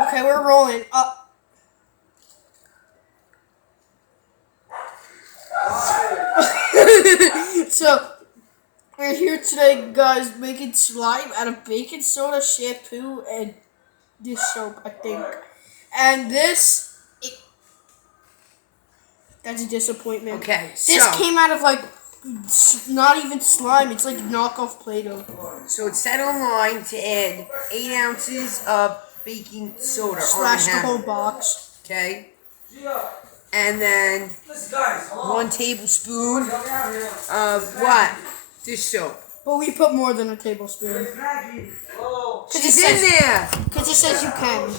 Okay, we're rolling. So, we're here today, guys, making slime out of baking soda, shampoo, and dish soap, I think. And that's a disappointment. Okay, This came out of, like, not even slime. It's like knockoff Play-Doh. So it said online to add 8 ounces of baking soda. Slash the whole box. Okay. And then 1 tablespoon of what? Dish soap. But we put more than a tablespoon. She's in there. Because it says you can.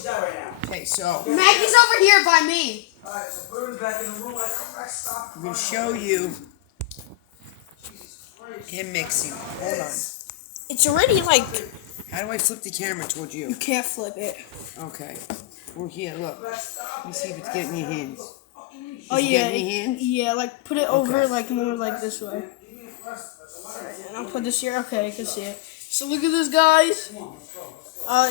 Okay, so Maggie's over here by me. I'm going to show you him mixing. Hold on. It's already like... How do I flip the camera towards you? You can't flip it. Okay. Well, here, look. Let me see if it's getting your hands. Oh, yeah. Getting your hands? Yeah, like, put it over, like, more like this way. Alright, and I'll put this here. Okay, I can see it. So, look at this, guys.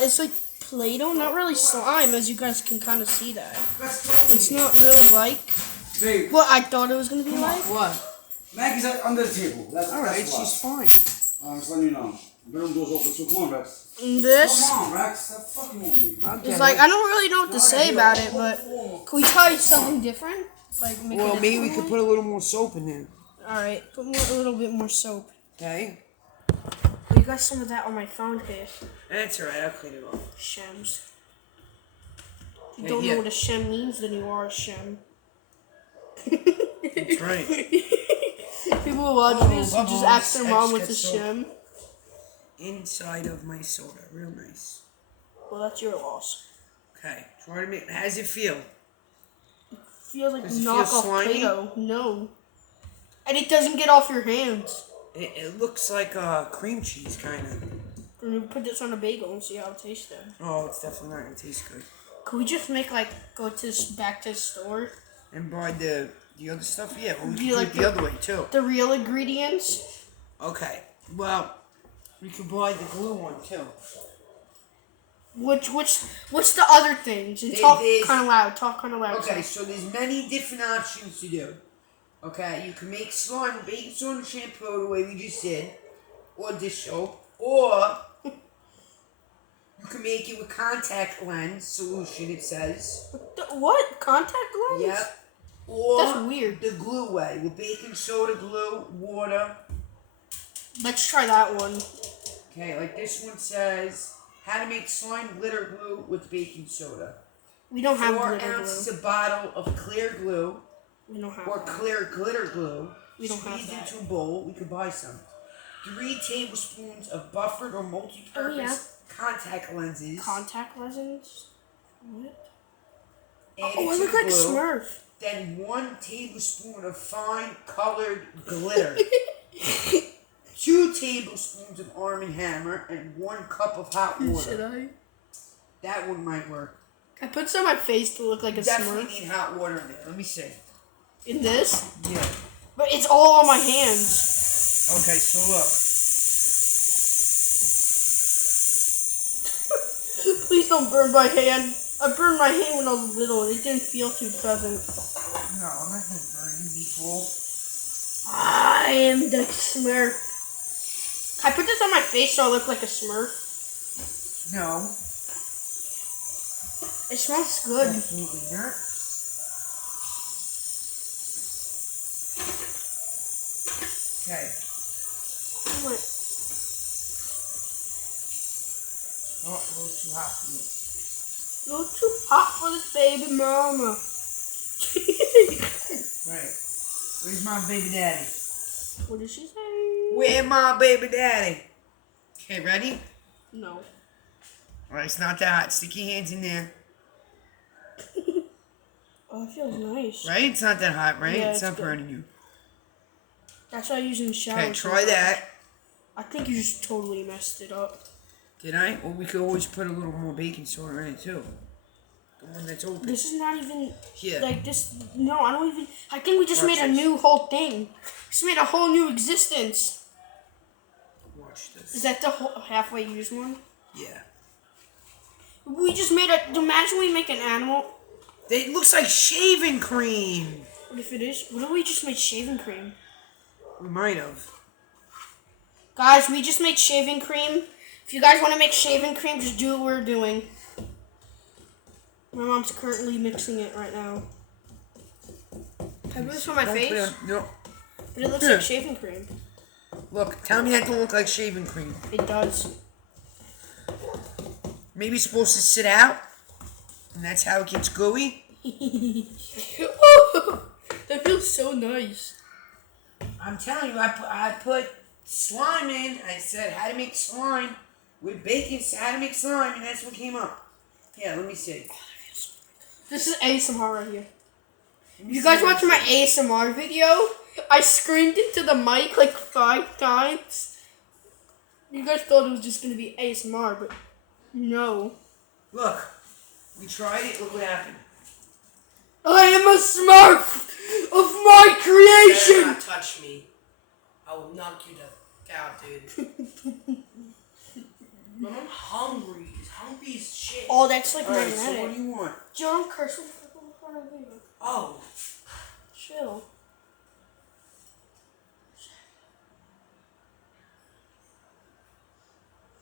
It's like Play-Doh, not really slime, as you guys can kind of see that. It's not really like what I thought it was going to be like. What? Maggie's under the table. Alright, she's fine. I'm just letting you know. Ben hem doos op het zoek. Come on, Rex. And this Come on, Rex. Stop fucking with me. Okay. is like, I don't really know what to say about it, but can we try something different? Like, make Well, it maybe we could put a little more soap in there. Alright, put a little bit more soap. Okay? You got some of that on my phone case. That's alright, I'll clean it off. Shems. If you Hey, don't yeah. know what a shem means, then you are a shem. That's right. People who watch this bubbles, just ask their mom extra what's a soap. shem. Inside of my soda. Real nice. Well, that's your loss. Okay. Try to make. How does it feel? Feels like Does it feel knockoff slimy? Play-Doh. No. And it doesn't get off your hands. It looks like cream cheese, kind of. We're gonna put this on a bagel and see how it tastes then. Oh, it's definitely not going to taste good. Could we just make, like, go to back to the store? And buy the other stuff? Yeah, well, we Do can you do like it the other way, too. The real ingredients? Okay. Well, we could buy the glue one, too. What's the other things? And talk kind of loud. Talk kind of loud. Okay, so there's many different options to do. Okay, you can make slime, baking soda, and shampoo the way we just did, or dish soap, or you can make it with contact lens solution. It says. What? Contact lens? Yep. Or That's weird. the glue way with baking soda, glue, water. Let's try that one. Okay, like this one says, how to make slime glitter glue with baking soda. We don't have 4 glitter ounces glue. a bottle of clear glue. We don't have Or that. clear glitter glue. We don't have Squeezed that. into a bowl. We could buy some. 3 tablespoons of buffered or multi-purpose contact lenses. Contact lenses? What? Add Oh, it I to look the like a glue. Smurf. Then 1 tablespoon of fine colored glitter. 2 tablespoons of Arm & Hammer and 1 cup of hot Should water. I? That one might work. I put some on my face to look like a Definitely Smurf. need hot water in there. Let me see. In this? Yeah. But it's all on my hands. Okay, so look. Please don't burn my hand. I burned my hand when I was little. It didn't feel too pleasant. No, I'm not gonna burn you, you fool. I am the Smurf. Can I put this on my face so I look like a Smurf? No. It smells good. Definitely not. Okay. What? Oh, a little too hot for me. A little too hot for this baby mama. Right. Where's my baby daddy? What did she say? Where's my baby daddy? Okay, ready? No. Alright, it's not that hot. Stick your hands in there. Oh, it feels nice. Right? It's not that hot, right? Yeah, it's it's not good. burning you. That's what I use in the shower. Okay, try that. I think you just totally messed it up. Did I? Well, we could always put a little more baking soda in it, too. The one that's open. This is not even Here. like this. No, I don't even. I think we just made a new whole thing. Just made a whole new existence. Watch this. Is that the whole halfway used one? Yeah. We just made a. Imagine we make an animal. It looks like shaving cream. What if it is? What if we just made shaving cream? We might have. Guys, we just made shaving cream. If you guys want to make shaving cream, just do what we're doing. My mom's currently mixing it right now. Can I put this on my face? No. But it looks like shaving cream. Look, tell me that don't look like shaving cream. It does. Maybe it's supposed to sit out, and that's how it gets gooey. That feels so nice. I'm telling you, I put slime in. I said how to make slime with bacon, how to make slime, and that's what came up. Yeah, let me see. This is ASMR right here. If you guys watch my ASMR video, I screamed into the mic like 5 times. You guys thought it was just going to be ASMR, but no. Look, we tried it. Look what happened. I am a smurf of my You better creation! not touch me. I will knock you the out, dude. Mom, I'm hungry. Hungry as shit. Oh, that's like Alright, so what magnetic. do you want? Don't curse. What the fuck are you doing? Oh. Chill.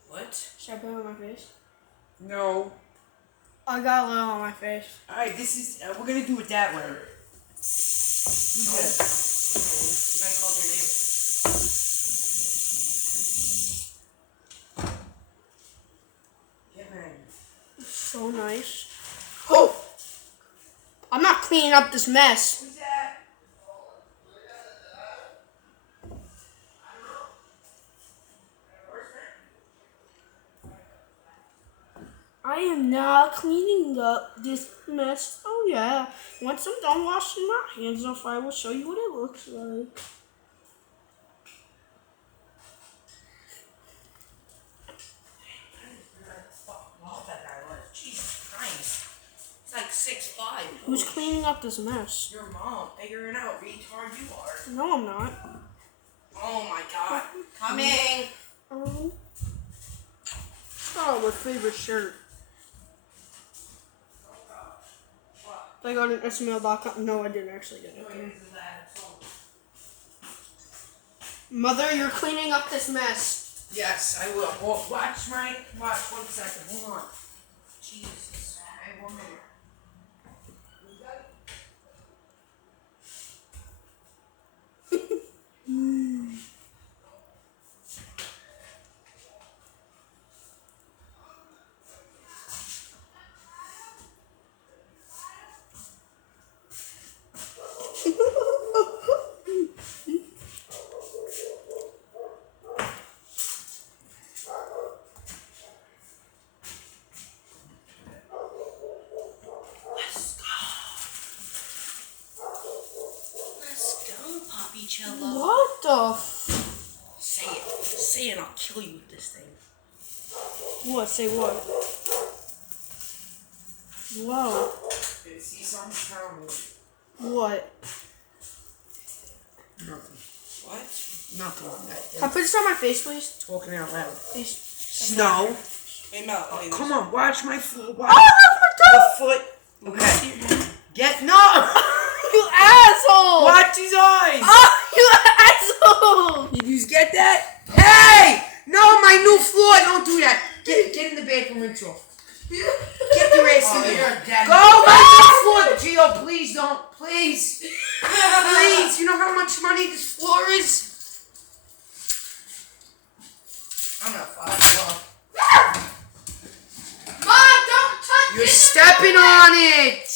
What? Should I put it on my face? No. I got a little on my face. Alright, this is, we're gonna do it that way. Who's this? You might call your name. Get mad. So nice. Oh! I'm not cleaning up this mess. Who's that? I am not cleaning up this mess. Oh yeah. Once I'm done washing my hands off, I will show you what it looks like. Wow, that guy was. Jesus Christ. He's like 6'5". Who's cleaning up this mess? Your mom. Figure it out, retard you are. No, I'm not. Oh my god. Coming. Oh, my favorite shirt. I got an SML.com. No, I didn't actually get it. Mother, you're cleaning up this mess. Yes, I will. Well, watch 1 second. Hold on. Jesus. Hey, 1 minute. Let's go, Poppy Cello. What the Say it. Say it and I'll kill you with this thing. What? Say what? Whoa. See something terrible. What? Nothing. What? Nothing. Can I put this on my face, please? Talking out loud. Please. No. Hey, Mel. Wait, Come on, watch my foot. Watch Oh, that's my toe! the foot. Okay. Get no. You asshole! Watch his eyes. Oh, you asshole! Did you get that? Hey! No, my new floor. Don't do that. Get in the bathroom and talk. Get your ass in there. Go, my new floor. Gio, please don't. Please. Please. You know how much money this floor is? I'm gonna fuck you up. Mom, don't touch You're stepping on it.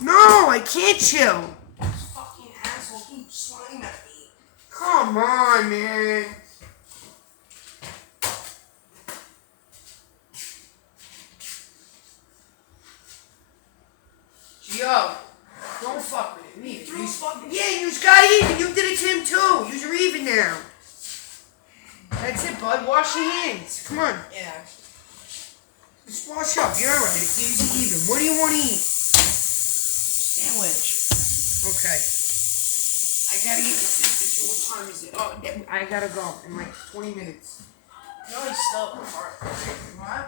No, I can't chill. Fucking asshole. Keep slime at me. Come on, man. Gio, don't fuck with it. Leave. Threw fucking. Yeah, you just got even. You did it to him too. You're even now. That's it, bud. Wash your hands. Come on. Yeah. Just wash up. You're alright. It gives you even. What do you want to eat? Sandwich. Okay. I gotta eat this. What time is it? Oh, I gotta go in like 20 minutes. No, he's still apart. What?